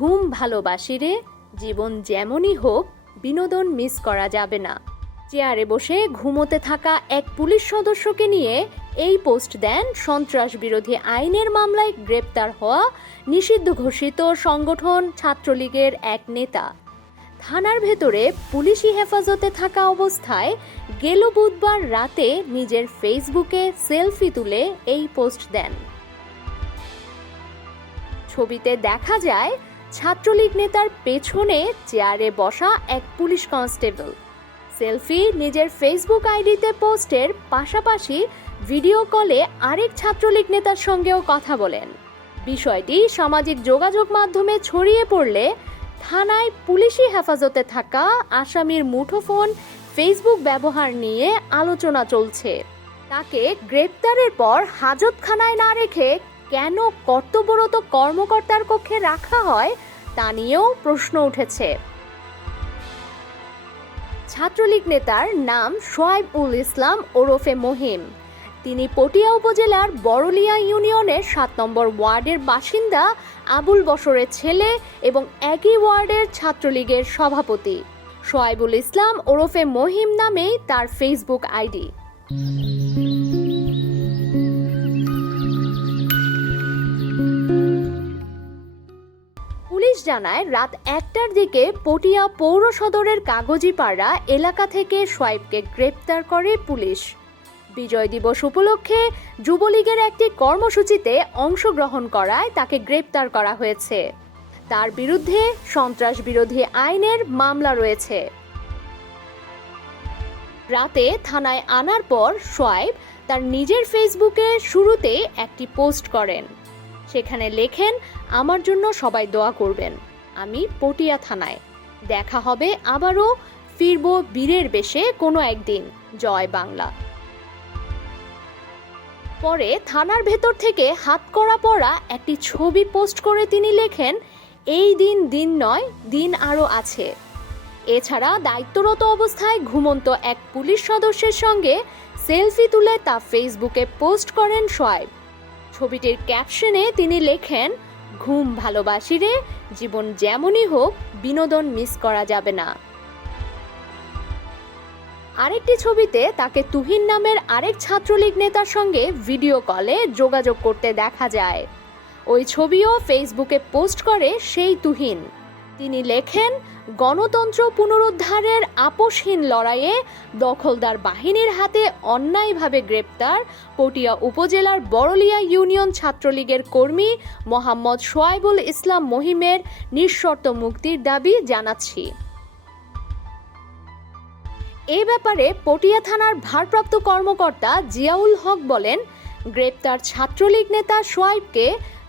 ঘুম ভালোবাসি রে, জীবন যেমনই হোক বিনোদন মিস করা যাবে না। চেয়ারে বসে ঘুমোতে থাকা এক পুলিশ সদস্যকে নিয়ে এই পোস্ট দেন সন্ত্রাস বিরোধী আইনের মামলায় গ্রেপ্তার হওয়া নিষিদ্ধ ঘোষিত সংগঠন ছাত্রলীগের এক নেতা। থানার ভেতরে পুলিশি হেফাজতে থাকা অবস্থায় গেল বুধবার রাতে নিজের ফেসবুকে সেলফি তুলে এই পোস্ট দেন। ছবিতে দেখা যায় ছাত্রলীগ নেতার পেছনে চেয়ারে বসা এক পুলিশ কনস্টেবল। সেলফি নিজের ফেসবুক আইডিতে পোস্টের পাশাপাশি ভিডিও কলে আরেক ছাত্রলীগ নেতার সঙ্গেও কথা বলেন। বিষয়টি সামাজিক যোগাযোগ মাধ্যমে ছড়িয়ে পড়লে থানায় পুলিশি হেফাজতে থাকা আসামির মুঠোফোন ফেসবুক ব্যবহার নিয়ে আলোচনা চলছে। তাকে গ্রেপ্তারের পর হাজতখানায় না রেখে কেন কর্তব্যরত কর্মকর্তার কক্ষে রাখা হয় তা নিয়েও প্রশ্ন উঠেছে। ছাত্রলীগ নেতার নাম সোয়াইবুল ইসলাম ওরফে মহিম। তিনি পটিয়া উপজেলার বড়লিয়া ইউনিয়নের ৭ নম্বর ওয়ার্ডের বাসিন্দা আবুল বশরের ছেলে এবং একই ওয়ার্ডের ছাত্রলীগের সভাপতি। সোয়াইবুল ইসলাম ওরফে মহিম নামেই তার ফেসবুক আইডি। পুলিশ জানায় রাত ১টার দিকে পটিয়া পৌর সদরের কাগজিপাড়া এলাকা থেকে সোয়াইবকে গ্রেপ্তার করে পুলিশ। বিজয় দিবস উপলক্ষে যুবলীগের একটি কর্মসূচিতে অংশগ্রহণ করায় তাকে গ্রেপ্তার করা হয়েছে। তার বিরুদ্ধে সন্ত্রাস বিরোধী আইনের মামলা রয়েছে। রাতে থানায় আনার পর সোয়াইব তার নিজের ফেসবুকে শুরুতে একটি পোস্ট করেন। সেখানে লেখেন, আমার জন্য সবাই দোয়া করবেন, আমি পটিয়া থানায়, দেখা হবে আবারও, ফিরব বীরের বেশে কোনো একদিন, জয় বাংলা। পরে থানার ভেতর থেকে হাতকড়া পরা একটি ছবি পোস্ট করে তিনি লেখেন, এই দিন দিন নয়, দিন আরও আছে। এছাড়া দায়িত্বরত অবস্থায় ঘুমন্ত এক পুলিশ সদস্যের সঙ্গে সেলফি তুলে তা ফেসবুকে পোস্ট করেন সোয়াইব। ছবিটির ক্যাপশনে তিনি লেখেন, ঘুম ভালোবাসি রে, জীবন যেমনই হোক বিনোদন মিস করা যাবে না। আরেকটি ছবিতে তাকে তুহিন নামের আরেক ছাত্রলীগ নেতার সঙ্গে ভিডিও কলে যোগাযোগ করতে দেখা যায়। ওই ছবিও ফেসবুকে পোস্ট করে সেই তুহিন। তিনি লেখেন, গণতন্ত্র পুনরুদ্ধারের আপোষহীন লড়াইয়ে দখলদার বাহিনীর হাতে অন্যায়ভাবে গ্রেপ্তার পটিয়া উপজেলার বড়লিয়া ইউনিয়ন ছাত্রলীগের কর্মী মোহাম্মদ সোয়াইবুল ইসলাম মহিমের নিঃশর্ত মুক্তির দাবি জানাচ্ছি। এ ব্যাপারে পটিয়া থানার ভারপ্রাপ্ত কর্মকর্তা জিয়াউল হক বলেন, গ্রেপ্তার ছাত্রলীগ নেতা সোয়াইবকে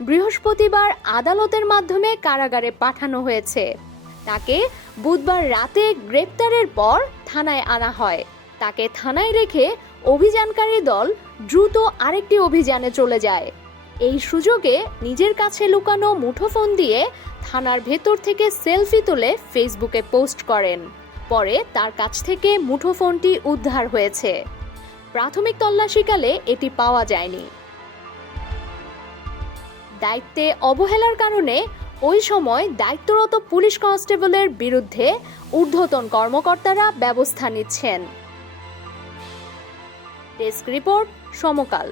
বৃহস্পতিবার আদালতের মাধ্যমে কারাগারে পাঠানো হয়েছে। তাকে বুধবার রাতে গ্রেপ্তারের পর থানায় আনা হয়। তাকে থানায় রেখে অভিযানকারী দল দ্রুত আরেকটি অভিযানে চলে যায়। এই সুযোগে নিজের কাছে লুকানো মুঠোফোন দিয়ে থানার ভেতর থেকে সেলফি তুলে ফেসবুকে পোস্ট করেন। পরে তার কাছ থেকে মুঠোফোনটি উদ্ধার হয়েছে। প্রাথমিক তল্লাশিকালে এটি পাওয়া যায়নি। দায়িত্বে অবহেলার কারণে ওই সময় দায়িত্বরত পুলিশ কনস্টেবলের বিরুদ্ধে ঊর্ধ্বতন কর্মকর্তারা ব্যবস্থা নিচ্ছেন। ডেস্ক রিপোর্ট, সমকাল।